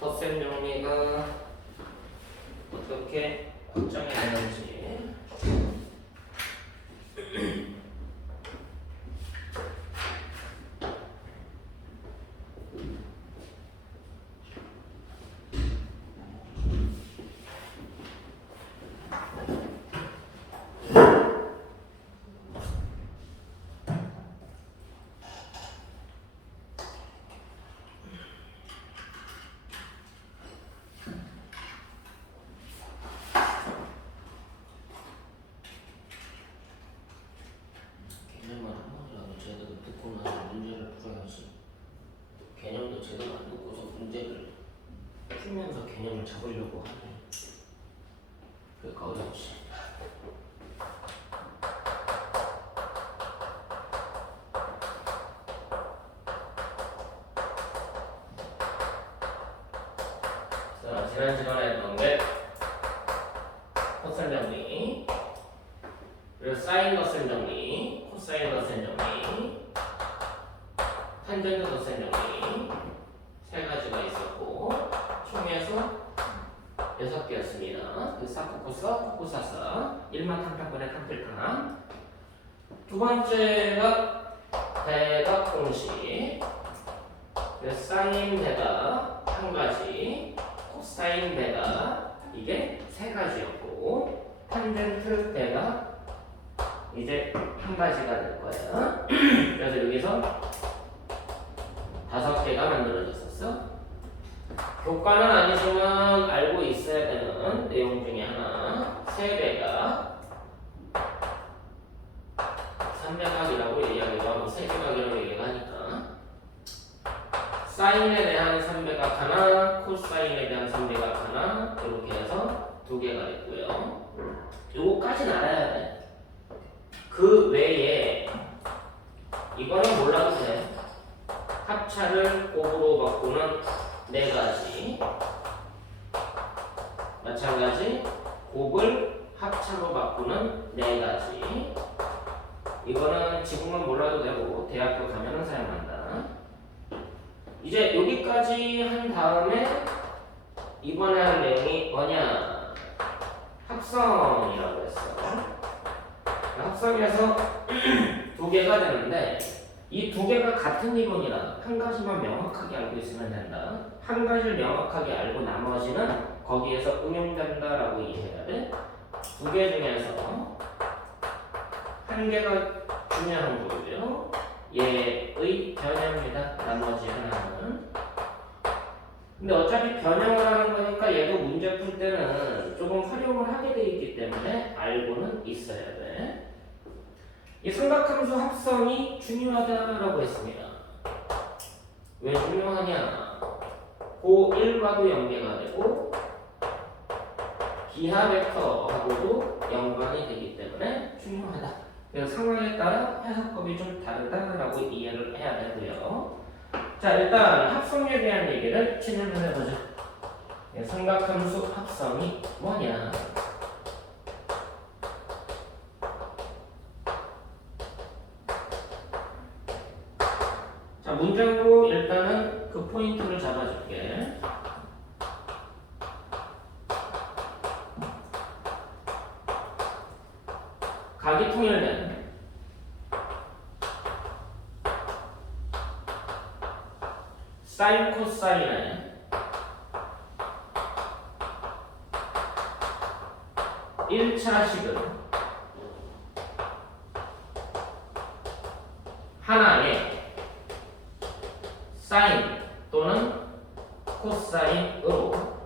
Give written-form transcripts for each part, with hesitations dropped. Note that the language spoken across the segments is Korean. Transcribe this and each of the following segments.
덧셈 정리가 어떻게 확정이 되는지. 개념을 한 번이라도 제대로 듣고 나서 문제를 풀어야지. 개념도 제대로 안 듣고서 문제를 풀면서 개념을 잡으려고 하네. 그러니까 어렵지. 자, 지난 시간에 했던 게 덧셈 정리, 그리고 사인 덧셈 정리, 코사인 덧셈 정리, 탄젠트 덧셈 정리 세 가지가 있었고 총에서 6개였습니다. 그 사코코사, 코코사사, 1만 탐탁분의 탐필칸. 두 번째가 대각 공식, 사인 대각 한 가지, 코사인 대각 이게 세 가지였고, 탄젠트 대각 이제 한 가지가 될 거야. 그래서 여기서 5개가 만들어졌었어. 교과는 아니지만 알고 있어야 되는 내용 중에 하나, 세배각, 3배각이라고 얘기하기도 하고 세배각이라고 얘기하니까 사인에 대한 3배각 하나, 코사인에 대한 3배각 하나, 이렇게 해서 2개가 됐고요. 요거까지는 알아야 돼. 그 외에 이거는 몰라도 돼. 합차를 곱으로 바꾸는 4가지, 마찬가지 곱을 합차로 바꾸는 4가지. 이거는 지금은 몰라도 되고 대학교 가면은 사용한다. 이제 여기까지 한 다음에 이번에 할 내용이 뭐냐? 합성이라고 했어. 합성에서 2개가 되는데 이 2개가 같은 이론이라 한 가지만 명확하게 알고 있으면 된다. 한 가지를 명확하게 알고 나머지는 거기에서 응용된다라고 이해해야 돼. 2개 중에서 한 개가 중요한 거고요. 얘의 변형입니다. 나머지 하나는. 근데 어차피 변형을 하는 거니까 얘도 문제 풀 때는 조금 활용을 하게 돼 있기 때문에 알고는 있어야 돼. 이 삼각함수 합성이 중요하다라고 했습니다. 왜 중요하냐? 고1과도 연계가 되고 기하 벡터하고도 연관이 되기 때문에 중요하다. 그래서 상황에 따라 해석법이 좀 다르다라고 이해를 해야 되고요. 자, 일단 합성에 대한 얘기를 진행을 해보죠. 삼각함수 합성이 뭐냐? 자, 문장으로 일단은 그 포인트를 잡아줄게. 각이 통일된 사인 코사인의 1차식은 하나의 사인 또는 코사인으로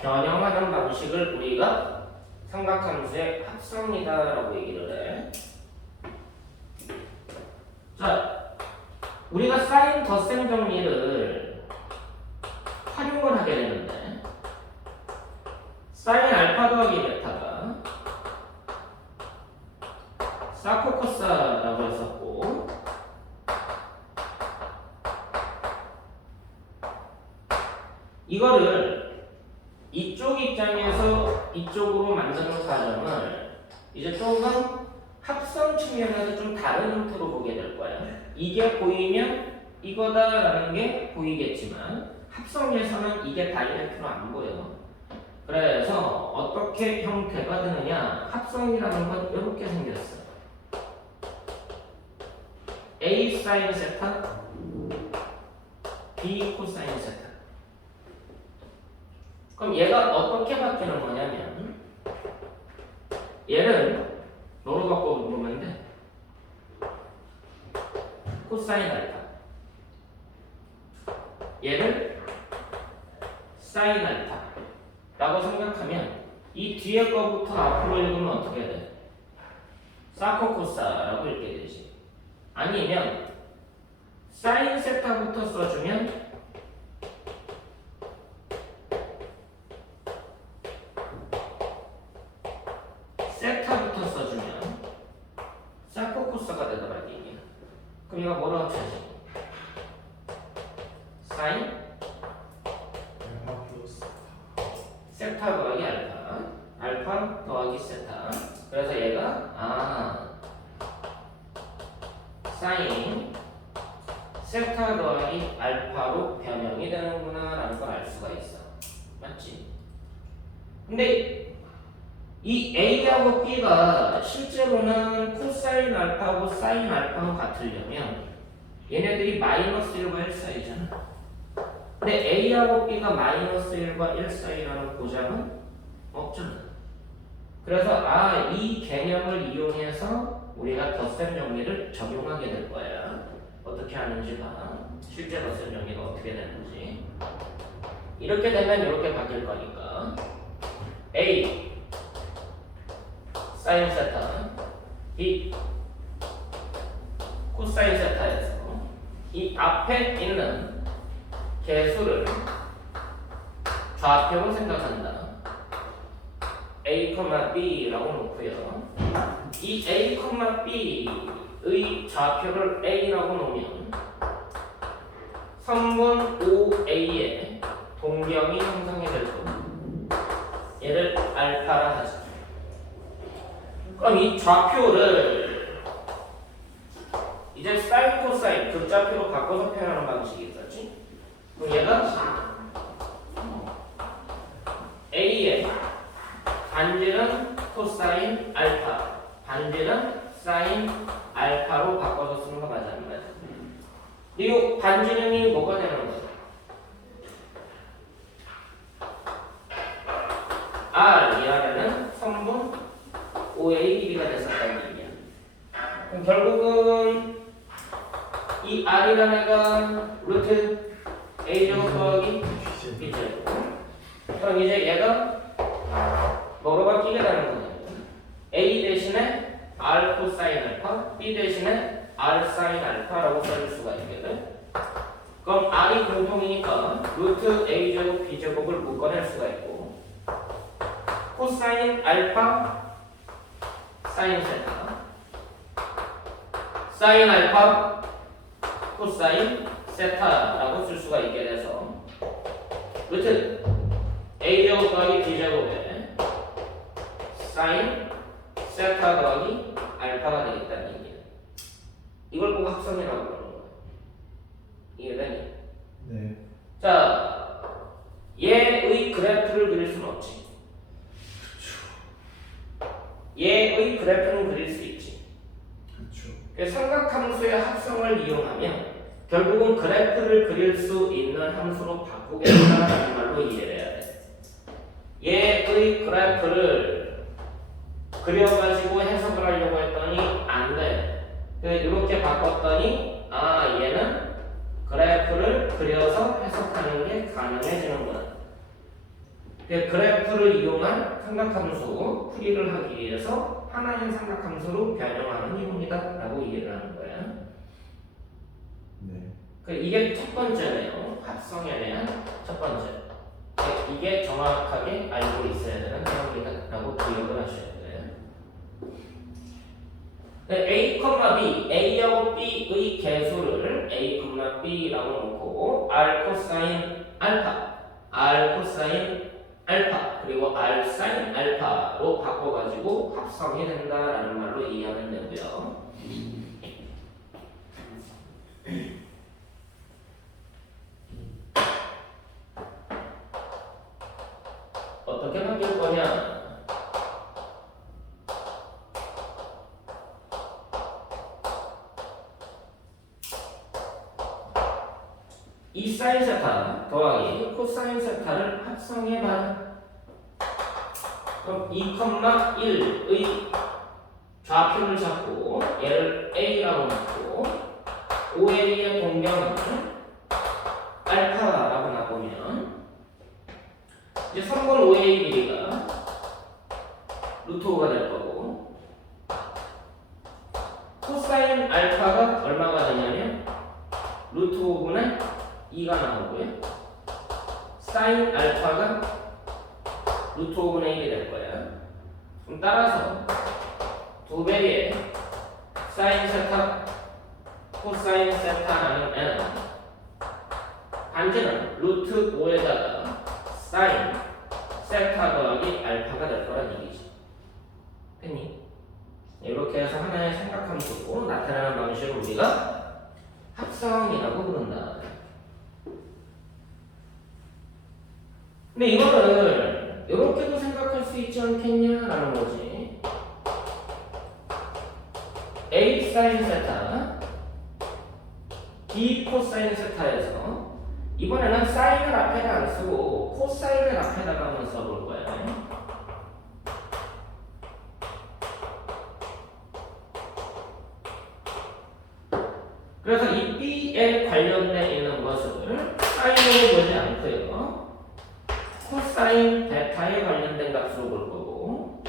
변형하는 방식을 우리가 삼각함수의 합성이다라고 얘기를 해. 자, 우리가 사인 덧셈 정리를 활용을 하게 되는데 사인 알파 더하기 베타가 사코코사라고 했었고 이거를 이쪽 입장에서 이쪽으로 만드는 과정을 이제 조금 합성 측면에서 좀 다른 형태로 보게 될 거야. 이게 보이면 이거다라는 게 보이겠지만 합성에서는 이게 다이렉트로 안 보여. 그래서 어떻게 형태가 되느냐? 합성이라는 건 이렇게 생겼어. A 사인 세타, B 코사인 세타. 그럼 얘가 어떻게 바뀌는 거냐면 얘를 뭐로 바꿔보면 돼? 코사인 알파. 얘를 사인 알파 라고 생각하면 이 뒤에 거부터 앞으로 읽으면 어떻게 돼? 사코코사라고 읽게 되지. 아니면 사인 세타부터 써주면 세타부터 써주면 사코코사가 되더라 이게. 그럼 이거 뭐라고 쳐지? 사인 세타 더하기 알파, 알파 더하기 세타. 그래서 얘가 사인 세타 더하기 알파로 변형이 되는구나 라는 걸 알 수가 있어. 맞지? 근데 이 A하고 B가 실제로는 코사인 알파하고 사인 알파가 같으려면 얘네들이 마이너스 1과 1 사이잖아. 근데 A하고 B가 마이너스 1과 1 사이라는 보장은 없잖아. 그래서 이 개념을 이용해서 우리가 덧셈 정리를 적용하게 될 거야. 어떻게 하는지 봐. 실제 덧셈 정리가 어떻게 되는지. 이렇게 되면 이렇게 바뀔 거니까 A 사인 세타, B 코사인 세타에서 이 앞에 있는 개수를 좌표로 생각한다. A, B라고 놓고요. 이 A, B의 좌표를 A라고 놓으면 선분 OA의 동경이 형성이 될 겁니다. 얘를 알파라 하자. 그럼 이 좌표를 이제 사인, 코사인, 극좌표로 바꿔서 표현하는 방식이 있었지? 그럼 얘가 A의 반지는 코사인 알파, 반지는 사인 알파로 바꿔서 쓰는 거 맞아 안 맞아? 이 반지름이 뭐가 되는 거야? R 이 아래는 성분 OA 길이가 됐었다는 얘기야. 그럼 결국은 이 R이라는 애가 루트 A제곱 더하기 B제곱. 그럼 이제 얘가 뭐로 바뀌게 되는 거냐? A 대신에 R 코사인 알파, B 대신에 R 사인 알파라고 써줄 수가 있거든. 그럼 R이 공통이니까 루트 A제곱 B제곱을 묶어낼 수가 있고 코사인 알파 사인 세타 사인 알파 코사인 세타라고 쓸 수가 있게 돼서 루트 A제곱 더하기 B제곱에 사인 세타 더하기 알파가 되겠다는 얘기야. 이걸 꼭 합성이라고 그러는 거야. 이해되니? 네. 자, 얘의 그래프를 그릴 수는 없지. 얘의 그래프는 그릴 수 있지. 그렇죠. 삼각함수의 합성을 이용하면 결국은 그래프를 그릴 수 있는 함수로 바꾸겠다라는 말로 이해를 해야 돼. 얘의 그래프를 그려가지고 해석을 하려고 했더니 안 돼. 이렇게 바꿨더니 얘는 그래프를 그려서 해석하는 게 가능해지는구나. 그래프를 이용한 삼각함수 풀이를 하기 위해서 하나의 삼각함수로 변형하는 이론이다 라고 이해를 하는 거야. 네. 이게 첫 번째네요. 합성에 대한 첫 번째. 이게 정확하게 알고 있어야 되는 내용이다 라고 기억을 하셔야 돼요. A, B, A하고 B의 개수를 A, B라고 놓고 R 코사인 알파, R 코사인 알파, 그리고 R 사인 알파로 바꿔가지고 합성이 된다라는 말로 이해하면 되고요. 어떻게 바뀔 거냐? 이 사인 세타 더하기 코사인 세타를 합성해봐. 그럼 2,1의 좌표를 잡고 얘를 A라고 놓고 OA의 동경은 알파라고 놔보면 이제 3번 OA 길이가 루트 5가 될 거고 코사인 알파가 얼마가 되냐면 루트 5분의 2가 나오고요. 사인 알파가 루트 5분의 1이 될 거야. 그럼 따라서 2배의 사인 세타 코사인 세타라는 N은 반지는 루트 5에다가 사인 세타 더하기 알파가 될 거란 얘기지. 됐니? 이렇게 해서 하나의 삼각함수로 나타나는 방식을 우리가 합성이라고 부른다. 근데 이거를 이렇게도 생각할 수 있지 않겠냐라는 거지. A 사인 세타, B 코사인 세타에서 이번에는 사인을 앞에다 안 쓰고 코사인을 앞에다가 한번 써볼 거야. 그래서 이 B에 관련돼 있는 것을 사인으로 보지 않고요. 코사인 베타에 관련된 값으로 볼 거고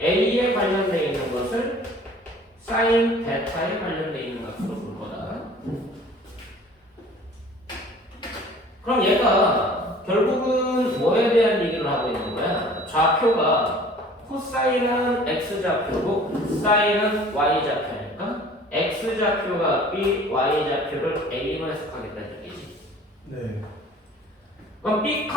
A에 관련돼 있는 것을 사인 베타에 관련돼 있는 값으로 볼 거다. 그럼 얘가 결국은 뭐에 대한 얘기를 하고 있는 거야? 좌표가 코사인은 x좌표고 사인은 y좌표니까 x좌표가 b, y좌표를 a로 해석하겠다는 얘기지. 네. 그럼 b,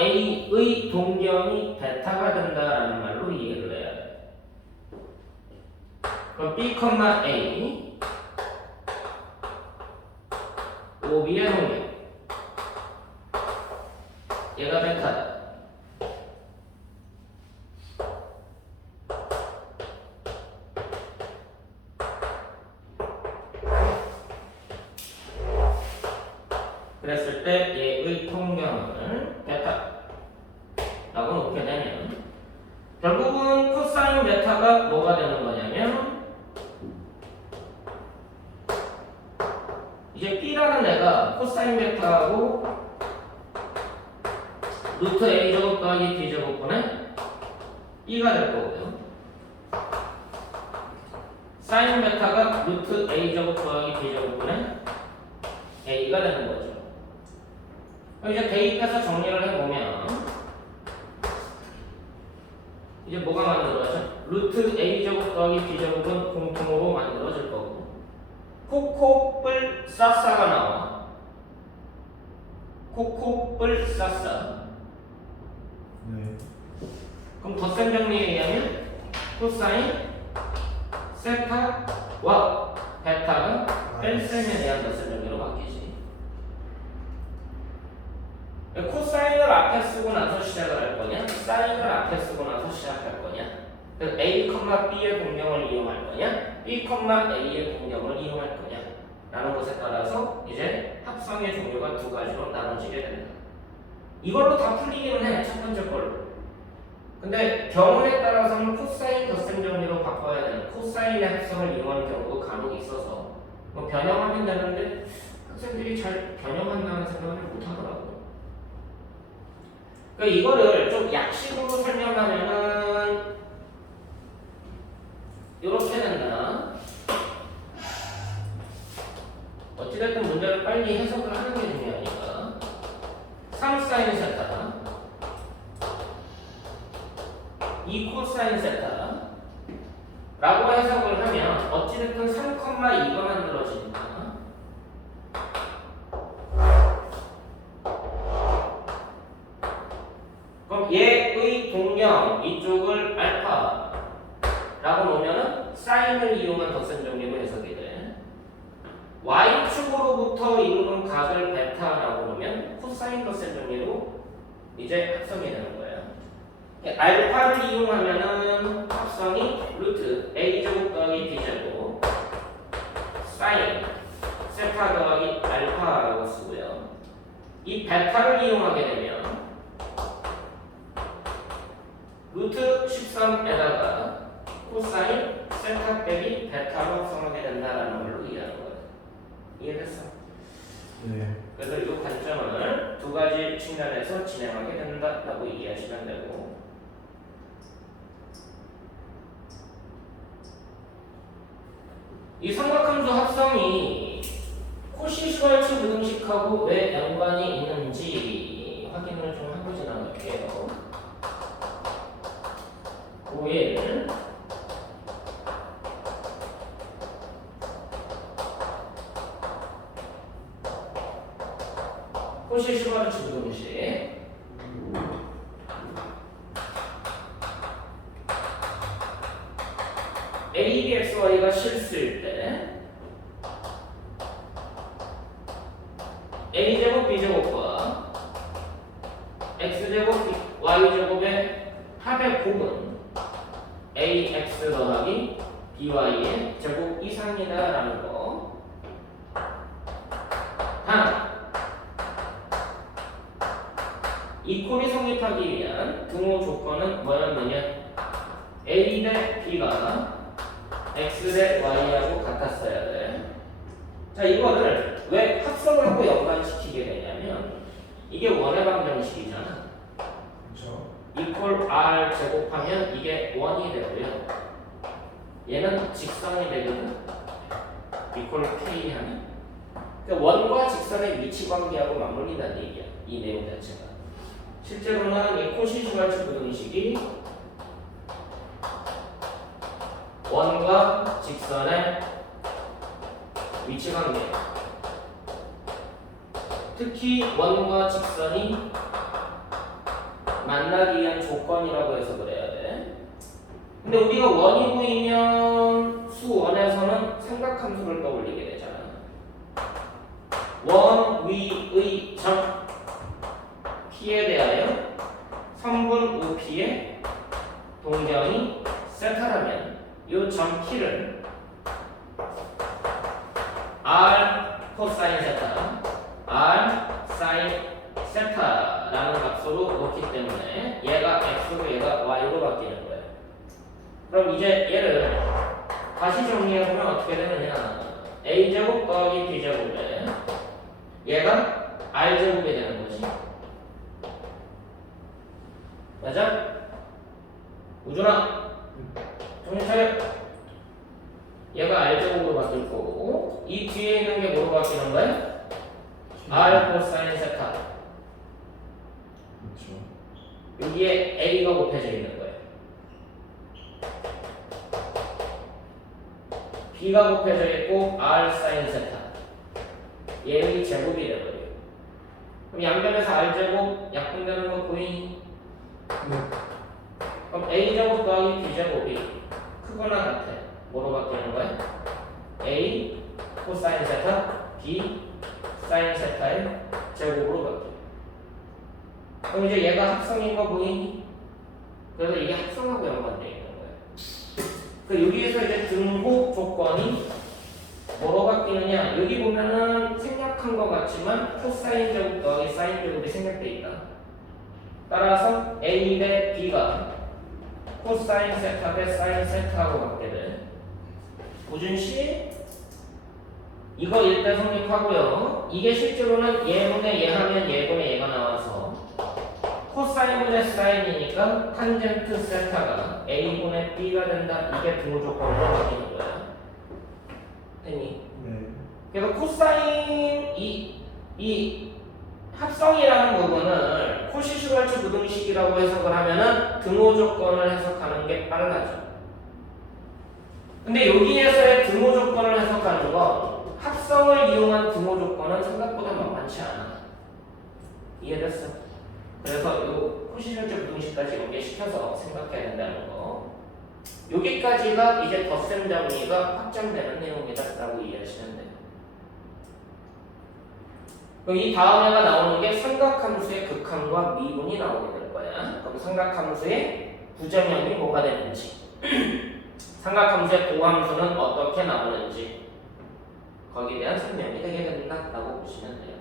a의 동경이 베타가 된다라는 말로 이해를 해야 돼. 그럼 b, a OB의 동경 얘가 베타다. 그랬을 때 얘의 통경을 베타라고 놓게 되면 결국은 코사인 베타가 뭐가 되는 거냐면 이제 B라는 애가 코사인 베타하고 루트 A 제곱 더하기 B 제곱분의 B가 될 거고요. 사인 베타가 루트 A 제곱 더하기 B 제곱분의 A가 되는 거죠. 그럼 이제 대입해서 정리를 해보면 이제 뭐가 만들어져? 루트 A 제곱 더하기 B 제곱은 공통으로 만들어질 거고 코코뿔 싸싸가 나와. 코코뿔 싸싸. 네. 그럼 덧셈 정리에 의하면 코사인 세타와 베타가 뺄셈에 대한 덧셈 정리로 바뀌지. 코사인을 앞에 쓰고 나서 시작을 할 거냐? 사인을 앞에 쓰고 나서 시작할 거냐? A, B의 동경을 이용할 거냐? B, A의 동경을 이용할 거냐? 라는 것에 따라서 이제 합성의 종류가 두 가지로 나눠지게 된다. 이걸로 다 풀리기는 해, 첫 번째 걸로. 근데 경우에 따라서는 코사인 덧셈 정리로 바꿔야 되는 코사인의 합성을 이용하는 경우도 간혹 있어서 뭐 변형하면 되는데 학생들이 잘 변형한다는 생각을 못 하더라고요. 그러니까 이거를 좀 약식으로 설명하면은 이렇게 된다. 어찌됐든 문제를 빨리 해석을 하는 게 중요하니까 3사인 세타 2 코사인 세타 라고 해석을 하면 어찌됐든 3,2가 만들어지니까 그럼 얘의 동경 이쪽을 알파 라고 놓으면은 사인을 이용한 덧셈 정리로 해석이 돼. y축으로부터 이루는 각을 베타라고 그러면 코사인 덧셈 정리로 이제 합성이 되는 거예요. 알파를 이용하면은 합성이 루트 a제곱 더하기 b제곱 사인 세타 더하기 알파라고 쓰고요. 이 베타를 이용하게 되면 루트 13에다가 코사인 세타 빼기 베타로 합성하게 된다라는 걸로 이해하는 거예요. 이해됐어? 네. 그래서 이 관점을 두 가지 측면에서 진행하게 된다라고 이해하시면 되고, 이 삼각함수 합성이 코시-슈왈츠 부등식하고 왜 연관이 있는지 확인을 좀 하고 지나갈게요. 5일 코시-슈왈츠 부등식 ABXY가 실수일 때 A제곱 B제곱과 X제곱 Y제곱의 합의 곱은 AX 더하기 BY의 제곱 이상이다라는 거. 단, 이 콜이 성립하기 위한 등호 조건은 뭐였느냐? A 대 B가 X 대 Y하고 같았어야 돼. 자, 이거를 왜 합성을 하고 연관시키게 되냐면 이게 원의 방정식이잖아. 그렇죠. 이퀄 R 제곱하면 이게 1이 되고요. 얘는 직선이 되거든. 이퀄 K 하면. 그러니까 원과 직선의 위치 관계하고 맞물린다는 얘기야. 이 내용 자체가. 실제로는 이 코시-슈왈츠 부등식이 원과 직선의 위치 관계, 특히 원과 직선이 만나기 위한 조건이라고 해서 그래야 돼. 근데 우리가 원이 보이면 수원에서는 삼각함수를 떠올리게 되잖아. 원 위의 점 P에 대하여 3분 5P의 동경이 세타라면 이 점 P를 R 코사인 세타, R 사인 세타라는 값으로 놓기 때문에 얘가 X로 얘가 Y로 바뀌는 거예요. 그럼 이제 얘를 다시 정리해보면 어떻게 되느냐? A제곱 더하기 B제곱에 얘가 R제곱이 되는 거지. 맞아? 우준아, 정신 차려. 얘가 R제곱으로 바뀔 거고, 이 뒤에 있는 게 뭐로 바뀌는 거야? R 코사인 세타. 그렇죠. 여기에 A가 곱해져 있는 거예요. B가 곱해져 있고 R 사인 세타. 얘의 제곱이 되버려요. 그럼 양변에서 R제곱 약분되는 거 보이니? 네. 그럼 A제곱 더하기 B제곱이 크거나 같아. 뭐로 바뀌는 거야? A 코사인 세타, B 사인 세타의 제곱으로 바뀌어. 그럼 이제 얘가 합성인 거 보이니? 그래서 이게 합성하고 연관되어 있는 거예요. 그 여기에서 이제 등호 조건이 뭐로 바뀌느냐? 여기 보면은 생략한 것 같지만 코사인 제곱 더하기 사인 제곱이 생략돼 있다. 따라서 A 대 B가 코사인 세타 대 사인 세타하고 같게 돼. 우준씨, 이거 일대 성립하고요. 이게 실제로는 얘분의 얘 하면 얘분의 얘가 나와서 코사인분의 사인이니까 탄젠트 세타가 A분의 B가 된다. 이게 등호 조건으로 바뀌는 거야. 됐니? 네. 그래서 코사인 이 합성이라는 부분을 코시-슈왈츠 부등식이라고 해석을 하면은 등호 조건을 해석하는 게 빨라져. 근데 여기에서의 등호 조건을 해석하는 건 합성을 이용한 등호 조건은 생각보다 만만치 않아. 이해됐어? 그래서 이 코시-슈왈츠 부등식까지 연계시켜서 생각해야 된다는 거. 여기까지가 이제 덧셈 정리가 확정되는 내용이다라고 이해하시면 돼요. 그럼 이 다음에가 나오는 게 삼각함수의 극한과 미분이 나오게 될 거야. 그럼 삼각함수의 부정형이 뭐가 되는지, 삼각함수의 도함수는 어떻게 나오는지 거기에 대한 설명이 되게 된다라고 보시면 돼요.